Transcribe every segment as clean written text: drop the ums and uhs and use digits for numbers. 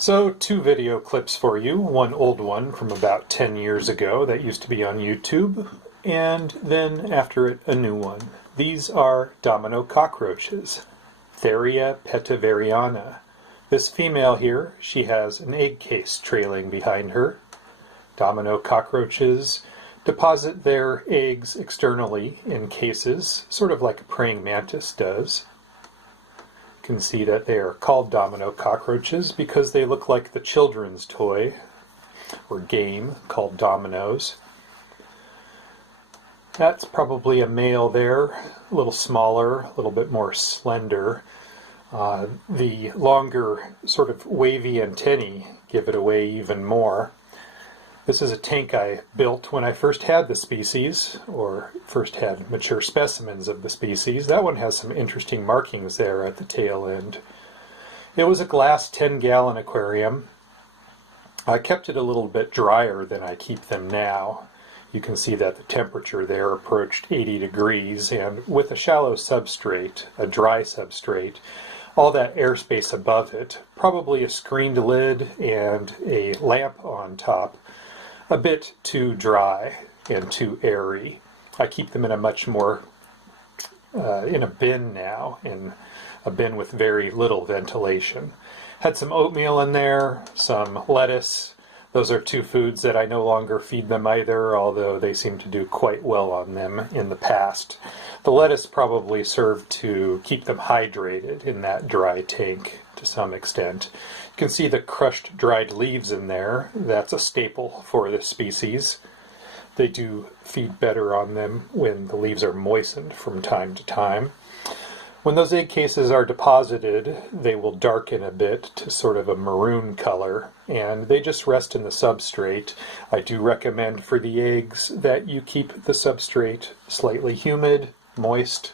So, two video clips for you. One old one from about 10 years ago that used to be on YouTube, and then after it, a new one. These are domino cockroaches, Therea petiveriana. This female here, she has an egg case trailing behind her. Domino cockroaches deposit their eggs externally in cases, sort of like a praying mantis does. You can see that they are called domino cockroaches because they look like the children's toy or game called dominoes. That's probably a male there, a little smaller, a little bit more slender. The longer sort of wavy antennae give it away even more. This is a tank I built when I first had the species, or first had mature specimens of the species. That one has some interesting markings there at the tail end. It was a glass 10-gallon aquarium. I kept it a little bit drier than I keep them now. You can see that the temperature there approached 80 degrees, and with a shallow substrate, a dry substrate, all that airspace above it, probably a screened lid and a lamp on top, a bit too dry and too airy. I keep them in a much more, in a bin now, in a bin with very little ventilation. Had some oatmeal in there, some lettuce. Those are two foods that I no longer feed them either, although they seem to do quite well on them in the past. The lettuce probably served to keep them hydrated in that dry tank to some extent. You can see the crushed dried leaves in there. That's a staple for this species. They do feed better on them when the leaves are moistened from time to time. When those egg cases are deposited, they will darken a bit to sort of a maroon color, and they just rest in the substrate. I do recommend for the eggs that you keep the substrate slightly humid, moist.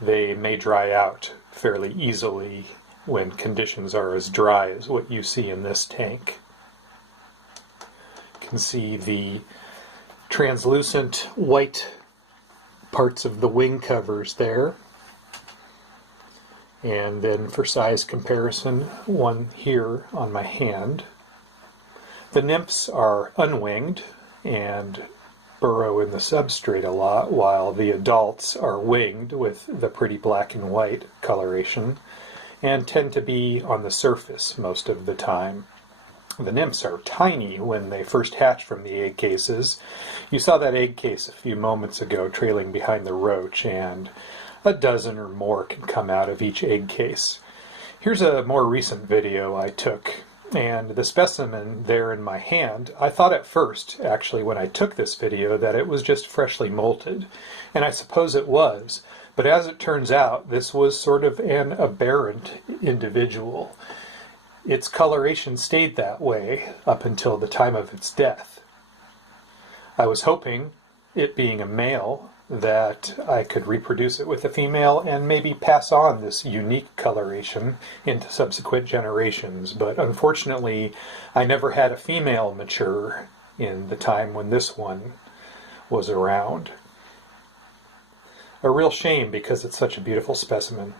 They may dry out fairly easily when conditions are as dry as what you see in this tank. You can see the translucent white parts of the wing covers there. And then for size comparison, one here on my hand. The nymphs are unwinged and burrow in the substrate a lot, while the adults are winged with the pretty black and white coloration and tend to be on the surface most of the time. The nymphs are tiny when they first hatch from the egg cases. You saw that egg case a few moments ago trailing behind the roach, and a dozen or more can come out of each egg case. Here's a more recent video I took, and the specimen there in my hand, I thought at first, actually, when I took this video, that it was just freshly molted, and I suppose it was, but as it turns out, this was sort of an aberrant individual. Its coloration stayed that way up until the time of its death. I was hoping, it being a male, that I could reproduce it with a female and maybe pass on this unique coloration into subsequent generations, but unfortunately I never had a female mature in the time when this one was around. A real shame because it's such a beautiful specimen.